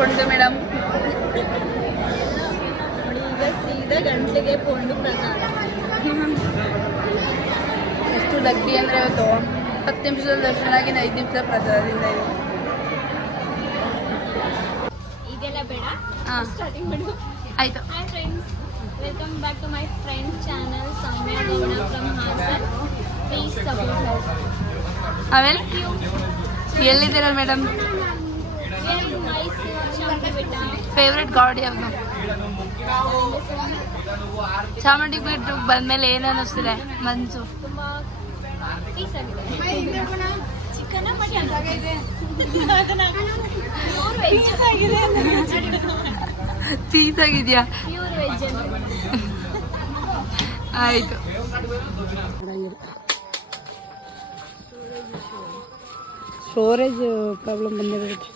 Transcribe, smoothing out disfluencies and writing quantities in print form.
ಪೊಂಡು madam. ಈಗ ಸೀದಾ ಗಂಟೆಗೆ ಪೊಂಡು ಪ್ರಸಾದ. ಎಷ್ಟು ಲಕ್ಕಿ ಅಂದರೆ ಇವತ್ತು 10 ನಿಮಿಷದಲ್ಲಿ ದರ್ಶನ ಆಗಿ 5 ನಿಮಿಷದ ಪ್ರಸಾದದಿಂದ ಇದೆ. ಇದೆಲ್ಲ ಬೇಡ, ಹಾಂ ಸ್ಟಾರ್ಟಿಂಗ್ ಮಾಡು. ಆಯಿತು. Hi friends, welcome back to my friend channel Soumya Gowda from Hassan. Please support her. ಆಮೇಲೆ ಎಲ್ಲಿದ್ದೀರಾ ಮೇಡಮ್? ಫೇವ್ರೆಟ್ ಗಾಡ್ ಯಾವುದು? ಚಾಮುಂಡಿ ಬೆಟ್ಟ ಬಂದಮೇಲೆ ಏನು ಅನ್ನಿಸ್ತಿದೆ ಮನಸ್ಸು? ತುಂಬ ಪೀಸ್ ಆಗಿದೆ. ಚಿಕನ್ ಮಟನ್ ಪೀಸ್ ಆಗಿದೆಯಾ? Pure veg. ಆಯಿತು. ಸ್ಟೋರೇಜ್ ಪ್ರಾಬ್ಲಮ್ ಬಂದಿರುತ್ತೆ.